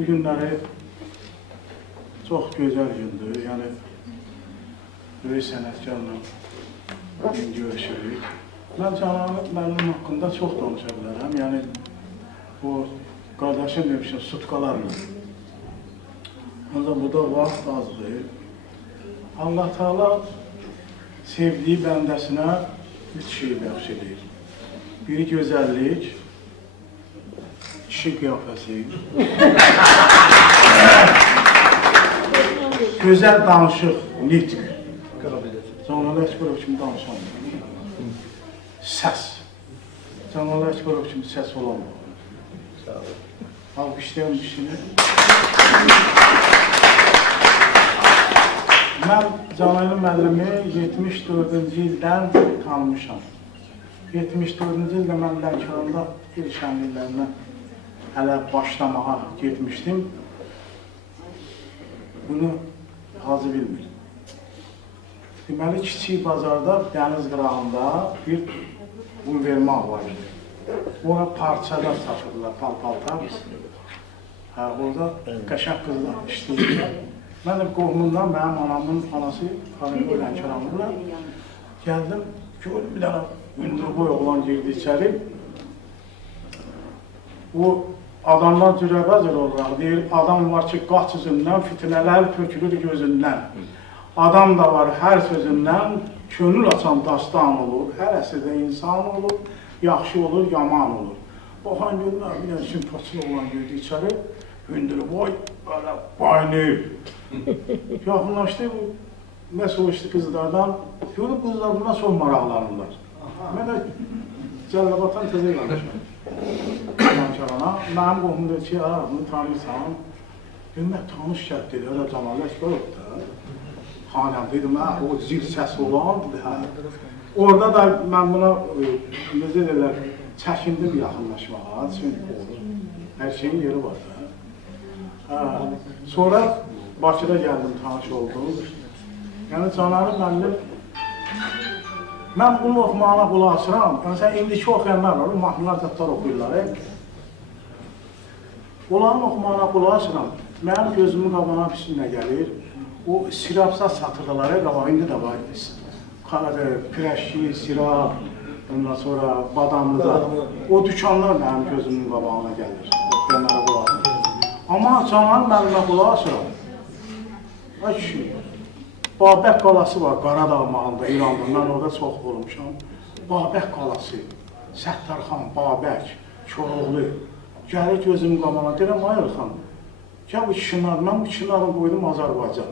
Bu günləri çox gözəl gündür. Yəni, böyük sənətkarla görüşürük. Mən Cəlal müəllim haqqında çox danışa bilərəm. Yəni, o qardaşım demişim, sutkalarla. Ancaq burada vaxt azdır. Allah Teala sevdiyi bəndəsinə üç şey bəxş edir. Biri gözəllik, kişi qiyafəsi, gözəl danışıq, nitq. Cəlal Əkbərov kimi danışamıyor. Səs. Cəlal Əkbərov kimi səs olamıyor. Alqışlayan bir şeyini. Mən Cəlal müəllimi 74-cü ildən tanımışam. 74-cü ildə mən Lənkəranda il şənliklərinə hələ başlamağa getmişdim. Bunu Hacı bilmir. Deməli, kiçik bazarda, dəniz qırağında bir univermaq var idi. Ona parçalar satırdılar, pal-paltar. Orada qəşəng qızlar işləyirlər. Mən də qohumundan, mənim anamın anası Xanıqı Lənkəranlılar. Gəldim, gördüm bir dənə gündürboy oğlan girdi içəri. O adamlar cürəbəzir olarak deyir, adam var ki, qaç üzündən, fitnələr tökülür gözündən. Adam da var hər sözündən, könül açan dastan olur, hər əsrdə insan olur, yaxşı olur, yaman olur. Baxan görünür, bir dənə sümpatçı oğlan girdi içəri, gündürboy, böyle baynayıb. Yaxınlaşdı, nə soruşdu qızlardan, görüb qızlar buna çox maraqlanırlar. Mən də Cəlilabaddan təzə qalmışam. Lənkərana, mənim qohum dedi ki, bunu tanıyırsan, demək, tanış gəl dedi, öyle Cəlal Əkbərov da. Xanəm dedim, o zil səs olan, orada da mən buna, necə deyirlər, çəkindim yaxınlaşmağa, çünki olur, hər şeyin yeri var da. Sonra Bakıda gəldim, tanış oldum. Yəni, Canarı müəllim, mən bunu oxumağına qulaq asıram. Məsələn, indiki oxuyanlar var, mahnılar dəftər oxuyurlar. Onların oxumağına qulaq asıram. Mənim gözümün qabağına bir gəlir. O sirapsat satırdılar, indi də var. Pirəşki, sirap, ondan sonra badamlıda. O dükanlar mənim gözümün qabağına gəlir. Oxuyanlara qulaq asıram. Amma Canarı müəllimə qulaq asıram. Ay kişi, Babək qalası var Qaradağ mağında, İranda, mən orada çox olmuşam. Babək qalası, Səttarxan, Babək, Koroğlu, gəlir gözümün qabağına, deyirəm, ay Elxan, gəl bu kişinin adı, mən bu kişinin adını qoydum Azərbaycan.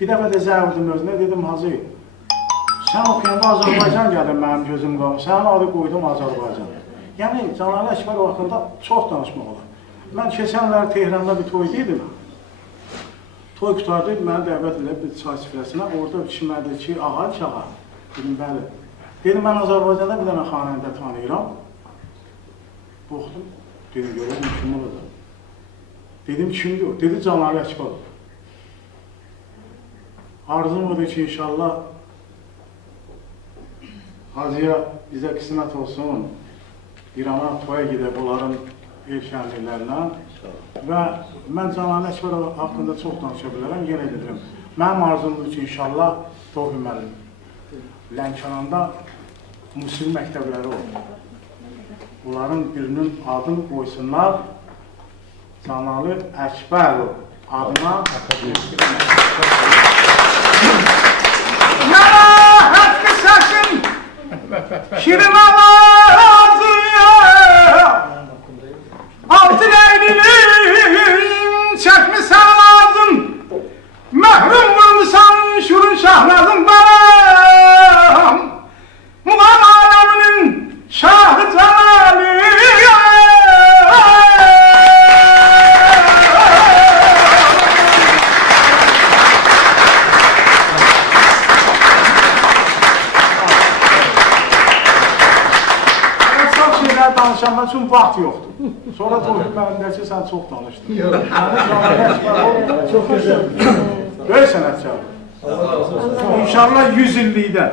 Bir dəfə də zəvdim özünə, dedim, Hacı, sən oxuyanda Azərbaycan gəlir mənim gözümün qabağına, sənin adı qoydum Azərbaycan. Yəni, Cəlal Əkbərov haqqında çox danışmaq olar. Mən keçənlər Tehranda bir toy dedim. Toy qutardı, məni dəvət edib bir çay süfrəsinə, orada kişimədir ki, ağa, çağa. Dedim, bəli. Dedim, mən Azərbaycanda bir dənə xanəndə tanıyıram. Boxdum, dedim, görəm, kim olacaq. Dedim, kimdir o? Dedi, Cəlal Əkbərov. Arzum odur ki, inşallah Hacıya bizə qismət olsun, İrana toya gedib onların ev şənliklərinə. Və mən Cəlal Əkbərov haqqında çox danışa bilərəm, yenə gedirəm. Mənim arzumdur ki, inşallah Tofi müəllim Lənkəranda musiqi məktəbləri olur. Bunların birinin adını qoysunlar Cəlal Əkbərov adına musiqi məktəbləri. Məlahətli səsin şirin avazıya altı leylinin çəkmisən lazım, məhrum vurmuşsan şurun şahnazından, muğam aləminin şahı Cəlali. Danışanlar üçün vaxt yoxdur. Sonra Tofiq müəllimdə ki, sən çox danışdın. Çox gözəl. Böyük sənətkardır. İnşallah 100 illikdə.